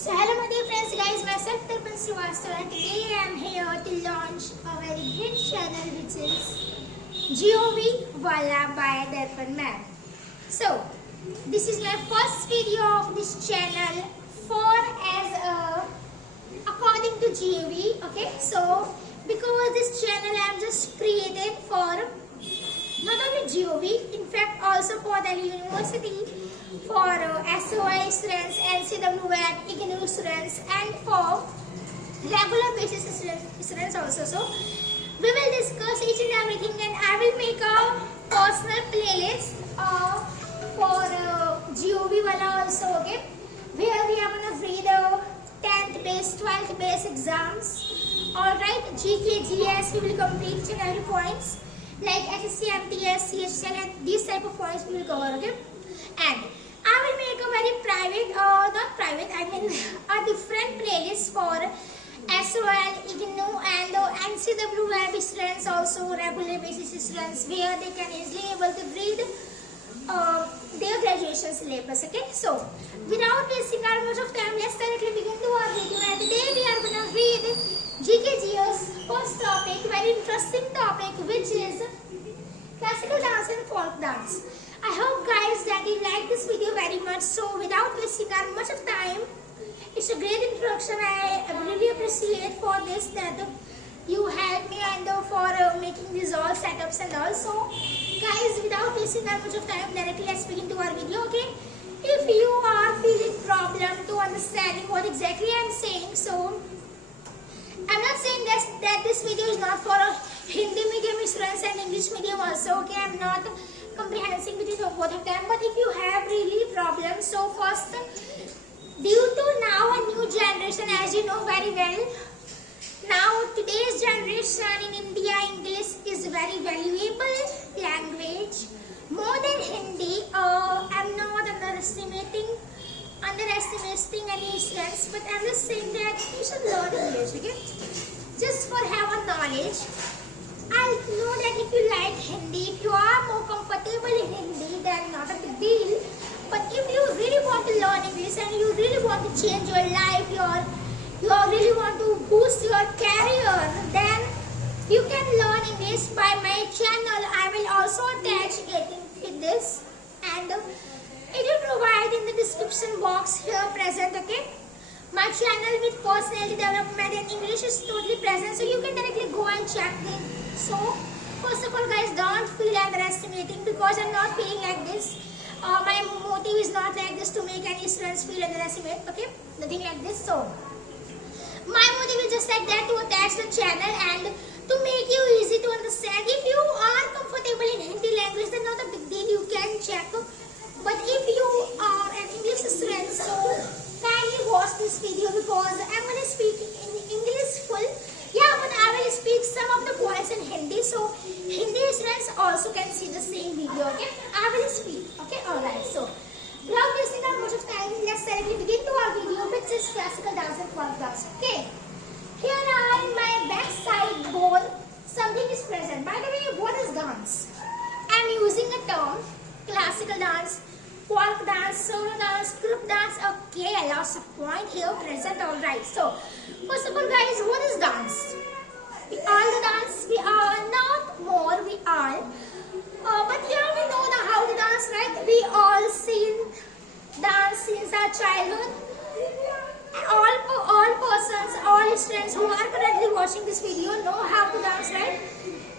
So hello my dear friends, guys, myself Tarpan Srivastava, and today I am here to launch a very great channel which is GOV Wala by Darpan Man. So this is my first video of this channel for according to GOV. Okay, so because this channel I am just created for not only GOV, in fact also for the university, for SOI students, NCWAT, IGNOU students, and for regular basis students also. So we will discuss each and everything, and I will make a personal playlist for GOV Wala also, okay, where we are going to read 10th base, 12th base exams. Alright, GK, GS, we will complete each and every points like SSC, MTS, CHL, and these type of points we will cover, okay. And I will make a very private, not private, I mean a different playlist for SOL, IGNOU, and NCWAT students, also regular basis students, where they can easily able to read their graduation syllabus, okay. So without wasting our much of time, let's directly begin to our video. And today we are going to read GKG's first topic, very interesting topic, which is classical dance and folk dance. I hope guys that you like this video very much. So without wasting our much of time, it's a great introduction. I really appreciate for this that you helped me and for making these all setups and all. So guys, without wasting our much of time, directly let's begin to our video, okay. If you are feeling problem to understanding what exactly I'm saying, so I'm not saying that this video is not for Hindi medium students and English medium also, okay. I'm not comprehending between both of them, but if you have really problems, so first, due to now a new generation, as you know very well, now today's generation in India, English is very valuable language, more than Hindi. I'm not underestimating any students, but I'm just saying that you should learn English, okay, just for have a knowledge. I know that if you like Hindi, if you are more comfortable in Hindi, then not a big deal. But if you really want to learn English and you really want to change your life, you really want to boost your career, then you can learn English by my channel. I will also attach it in this, and it will provide in the description box here present, okay. My channel with personality development and English is totally present, so you can directly go and check it. So first of all guys, don't feel underestimating, because I'm not feeling like this. My motive is not like this to make any students feel underestimate, okay, nothing like this. So my motive is just like that, to attach the channel and to make you easy to understand. If you are comfortable in Hindi language, then not a big deal, you can check. But if you are an English student, so kindly watch this video, because I'm going to speak in English full. Yeah, but I will speak some of the points in Hindi, so Hindi students also can see the same video, okay. I will speak, okay, alright. So without wasting our much of time, let's directly begin to our video, which is classical dance and folk dance, okay. Here are in my back side board, something is present. By the way, what is dance? I'm using a term, classical dance, folk dance, solo dance, group dance, okay, lots of point here present, alright. So first of all guys, what is dance? We all the dance, we are not more, we are. But here we know the how to dance, right? We all seen dance since our childhood. All persons, all students who are currently watching this video know how to dance, right?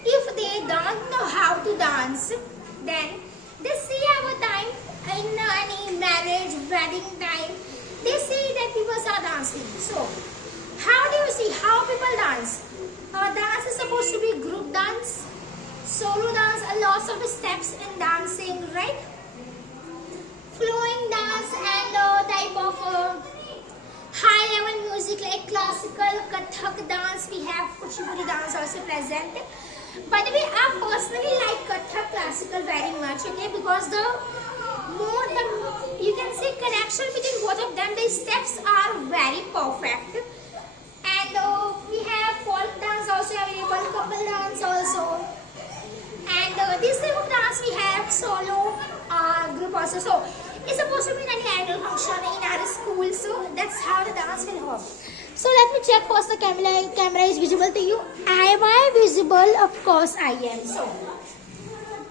If they don't know how to dance, then they see our time in any marriage, wedding time, they see that people are dancing. So how do you see how people dance? Dance is supposed to be group dance, solo dance, lots of steps in dancing, right? Flowing dance and type of high level music like classical, Kathak dance, we have Kuchipudi dance also present. By the way, I personally like Kathak classical very much, okay, because you can say connection between both of them, the steps are very perfect. And we have folk dance also available, couple dance also, and this type of dance we have solo group also. So It's supposed to be an annual function in our school, so that's how the dance will work. So let me check first the camera is visible to you. Am I visible? Of course I am. So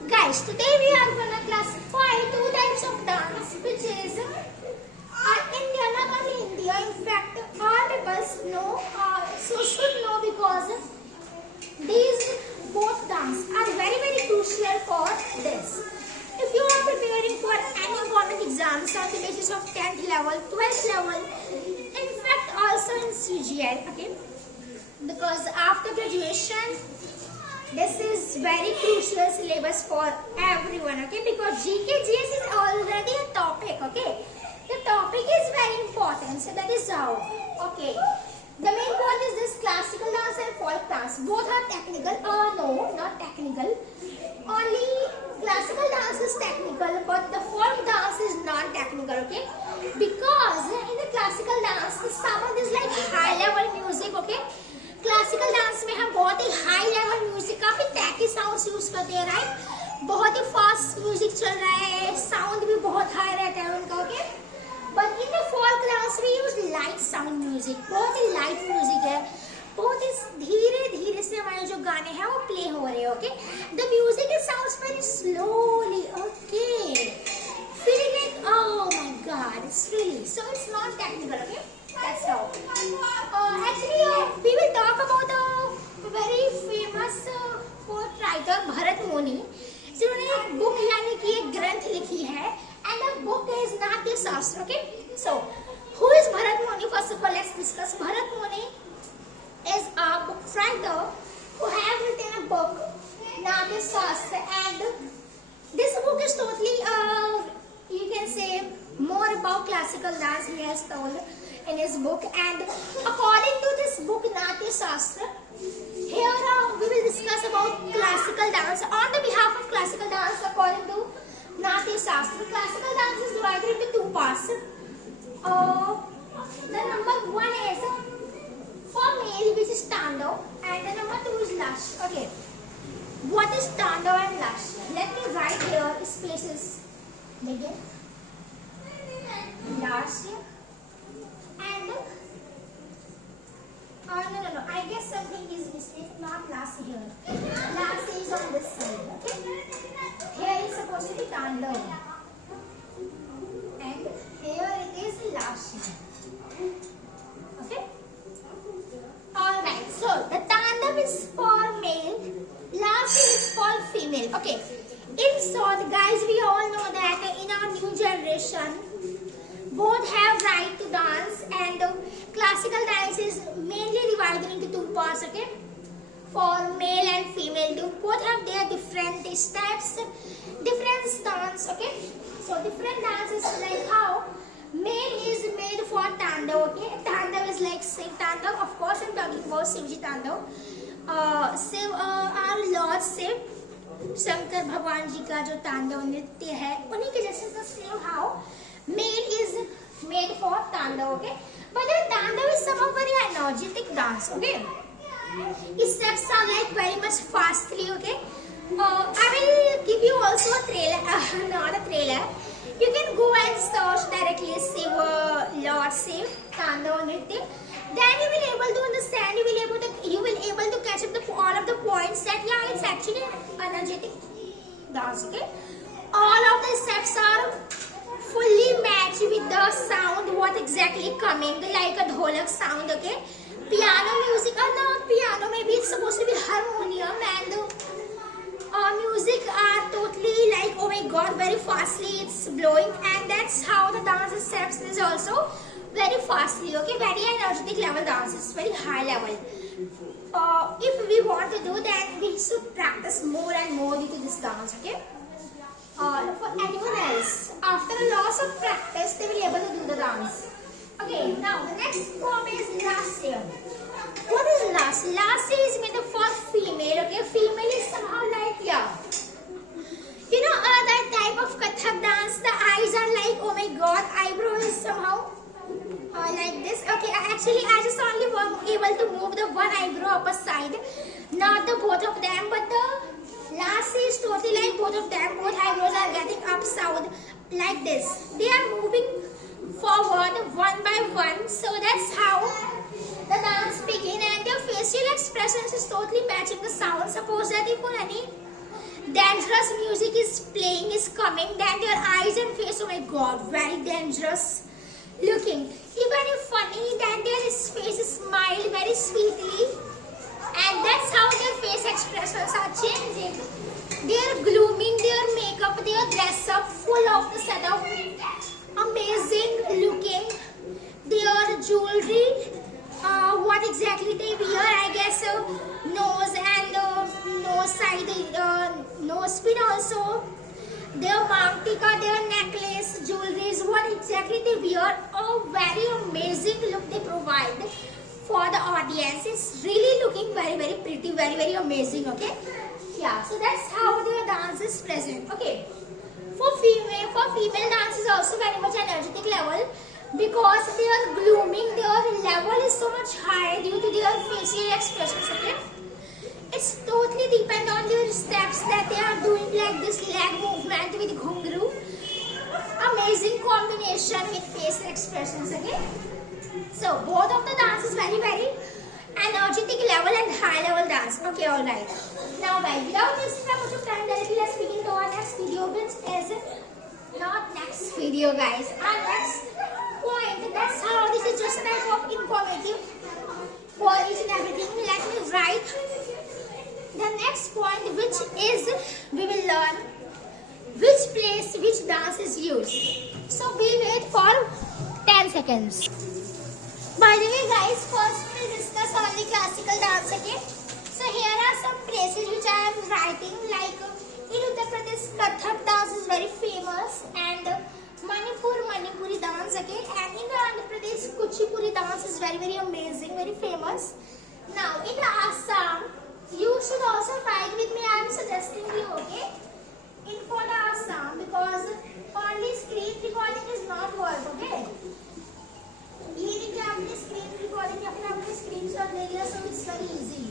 guys, today we are gonna classify two types of dance, which is India, not only India. In fact, all people know, so should know, because these both dance are very crucial for this. If you are preparing for any government exams on the basis of 10th level, 12th level, in fact also in CGL, okay, because after graduation, this is very crucial syllabus for everyone, okay, because GKGS is already a topic, okay. The topic is very important, so that is how, okay. The main point is this: classical dance and folk dance. Both are technical. No, not technical. Only classical dance is technical, but the folk dance is non-technical, okay? Because in the classical dance, the sound is like high-level music, okay? Classical dance में हम बहुत ही high level music, काफी tacky sounds use करते हैं, right? बहुत ही fast music चल रहा है, साउंड भी बहुत हाई रहता है उनका, okay? But in the folk dance we use light sound music, बहुत ही लाइट म्यूजिक है, बहुत ही धीरे धीरे से हमारे जो गाने हैं वो प्ले हो रहे हैं, okay? The music is sounds very slowly, okay? Feeling like oh my God, it's really, so it's not technical, okay? That's how. Actually, we will talk about a very famous poet writer Bharat Muni, जिन्होंने एक book यानी कि एक ग्रंथ लिखी है, and the book is नाट्य शास्त्र, okay? So, who is Bharat Muni? First of all, let's discuss. Bharat Muni is a book writer who have written a book, नाट्य शास्त्र, and this book is totally, you can say, more about classical dance. He has told in his book, and according to this book Natya Shastra, here we will discuss about classical dance on the behalf of classical dance. According to Natya Shastra, classical dance is divided into two parts. The number one is for male, which is Tando, and the number two is Lash. Okay, what is Tando and Lash? Let me write here spaces. Begin. Lash. And no, I guess something is missing. Not last here. Last is on this side. Okay. Here is supposed to be Tando, and here it is Lashi. Okay. All right. So the Tandav is for male, Lashi is for female. Okay. In short, guys, we all know that in our new generation, both have right to dance, and classical dance is mainly divided into two parts, okay? For male and female, both have their different steps, different dance, okay? So different dances, like how male is made for Tandav, okay? Tandav is like Shiv Tandav, of course I'm talking about Shivji Tandav. Shiv, our Lord Shiv, Shankar भगवान जी का जो तांडव नृत्य है, उन्हीं के जैसे the same how male is made for Tandav, okay? But the Tandav is somehow very energetic dance, okay? Its steps are like very much fastly, okay? I will give you also a trailer, not a trailer. You can go and search directly Shiv, Lord Shiv, Tandav Nritya. Then you will able to understand. You will able to catch up all of the points that yeah, it's actually an energetic dance, okay? All of the steps are fully matched with the sound what exactly coming, like a dholak sound, okay? Piano music, or not piano, maybe it's supposed to be harmonium, and music are totally like, oh my god, very fastly it's blowing, and that's how the dance steps is also very fastly, okay? Very energetic level dance, it's very high level. If we want to do that, we should practice more and more into this dance, okay? For anyone else, after a loss of practice, they will be able to do the dance. Okay, now the next form is Lasya. What is Lasya? Lasya is made for female, okay? Female is somehow like, yeah. You know, that type of Kathak dance, the eyes are like, oh my god, eyebrow is somehow like this. Okay, actually I just only was able to move the one eyebrow up a side, not the both of them, but the Lasya is totally like both of them. Both eyebrows are getting like this. They are moving forward one by one. So that's how the dance begin, and their facial expressions is totally matching the sound. Suppose that if any dangerous music is playing, is coming, then their eyes and face, oh my god, very dangerous looking. Even if funny, then their face smile very sweetly, and that's how their face expressions are changing. They are glooming, their makeup, their dress up, full of the setup, amazing looking. Their jewelry, what exactly they wear, I guess nose and nose side, nose pin also. Their mantika, their necklace, jewelries, what exactly they wear, a very amazing look they provide for the audience. It's really looking very pretty, very amazing, okay? Yeah, so that's how their dance is present, okay? For female dance is also very much energetic level, because they are glooming, their level is so much high due to their facial expressions, okay? It's totally depend on their steps that they are doing, like this leg movement with ghungru. Amazing combination with facial expressions, okay? So both of the dance is very energetic level and high level dance. Okay, alright. Now guys, without wasting much of time, directly let's begin to our next video, which is not next video guys. Our next point, that's how this is just a type of informative for each and everything. Let me write the next point, which is we will learn which place which dance is used. So we wait for 10 seconds. By the way guys, first we will discuss on the classical dance, okay? So here are some places which I am writing, like in Uttar Pradesh Kathak dance is very famous, and Manipuri dance, okay? And in Andhra Pradesh Kuchipuri dance is very amazing, very famous. Now in Assam, you should also write with me, I am suggesting you, okay? In for the Assam, because only screen recording is not work, okay? ये नहीं कि आपने screen recording या फिर आपने screenshot ले लिया, so it's very easy.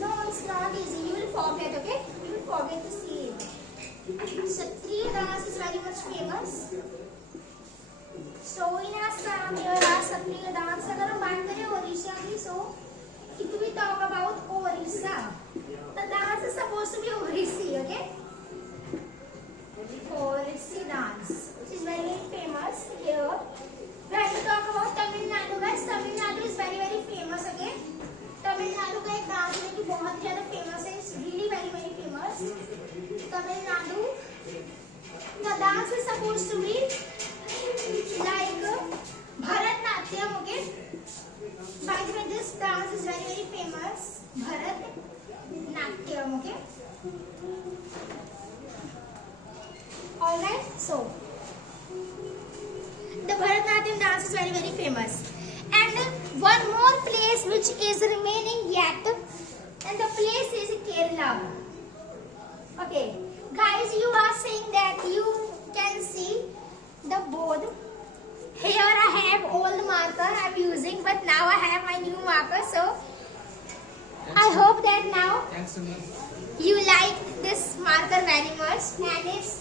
No, it's not easy. You will forget, okay? You will forget to see it. Kshatriya dance is very much famous. So in Assam, here are Kshatriya dance. अगर हम बात करें ओडिशा की, so if we talk about Orissa, the dance is supposed to be Odissi, okay? Odissi dance, which is very famous here. When we talk about Tamil Nadu guys, Tamil Nadu is very famous, okay? Tamil Nadu का एक dance है कि बहुत ज़्यादा famous है, it's really very famous. Tamil Nadu, the dance is supposed to be like Bharatnatyam, okay? By the way, this dance is very famous, Bharatnatyam, okay? Alright, so the Bharatnatyam dance is very famous. And one more place which is remaining yet, and the place is Kerala. Okay, guys, you are saying that you can see the board. Here I have old marker I am using, but now I have my new marker. So I hope that now you like this marker very much, and it's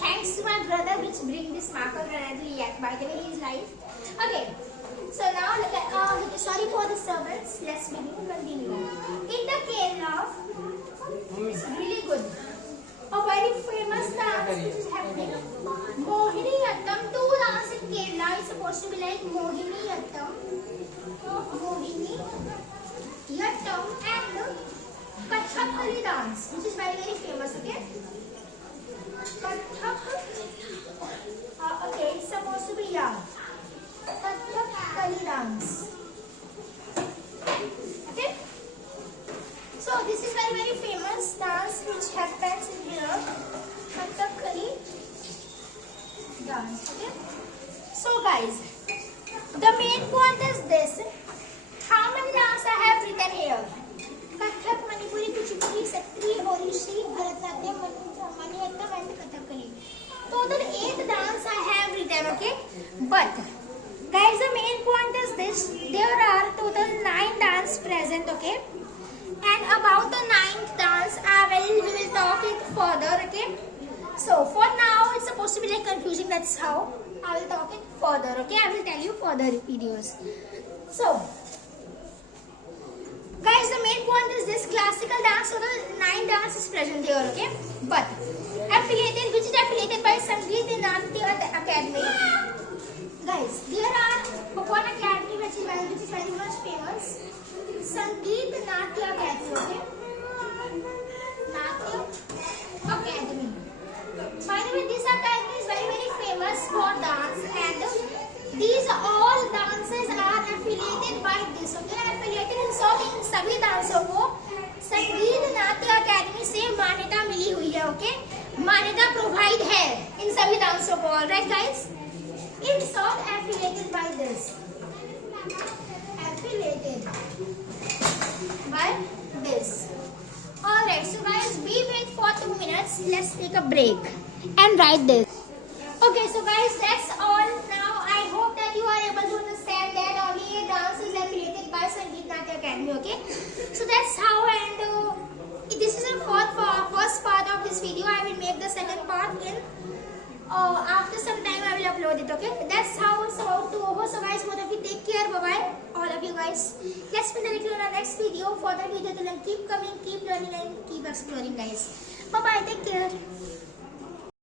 thanks to my brother which bring this marker currently yet. By the way, he is live. Okay, so now look at, sorry for the disturbance. Let's continue. In the Kerala, it's really good. A very famous dance which is happening. Mohiniyattam. Two dance in Kerala is supposed to be like Mohiniyattam, and Kathakali dance, which is very famous, okay? Kathak, okay, it's supposed to be Kathakali dance. Okay? So this is very famous dance which happens in here. Kathakali dance, okay? So guys, the main point is this. How many dances I have written here? Kathak, Manipuri, Kuchipuri, Kshatriya, Odissi, Bharatnatyam, Mohiniyattam and Kathakali. Total 8 dances I have written, okay? But guys, the main point is this. There are total 9 dances present, okay? And about the 9th dance, we will talk it further, okay? So for now, it's supposed to be like confusing. That's how I will talk it further. Okay, I will tell you further videos. So, guys, the main point is this classical dance. So the 9 dance is present here. Okay, but affiliated, which is affiliated by Sangeet Natya Academy. Guys, there are one academy which is very much famous. Sangeet Natya Academy. Okay, Natya Academy. By the way, this academy is very famous for dance, and these all dances are affiliated by this. Okay, affiliated in सभी डांसों को संगीत नाट्य academy से मान्यता मिली हुई है. Okay, मान्यता provide है इन सभी डांसों को. Alright guys, it's all affiliated by this. Affiliated by this. Alright, so guys, we wait for 2 minutes. Let's take a break and write this. Okay, so guys, that's all. Now I hope that you are able to understand that only a dance is affiliated by Sangeet Natya Academy. Okay, so that's how, and this is the first part of this video. I will make the second part in after some time. I will upload it. Okay, that's how it's about to over. So guys, both of you take care. Bye bye, all of you guys. Let's meet again in our next video. For the video, till then, keep coming, keep learning, and keep exploring, guys. Bye bye. Take care.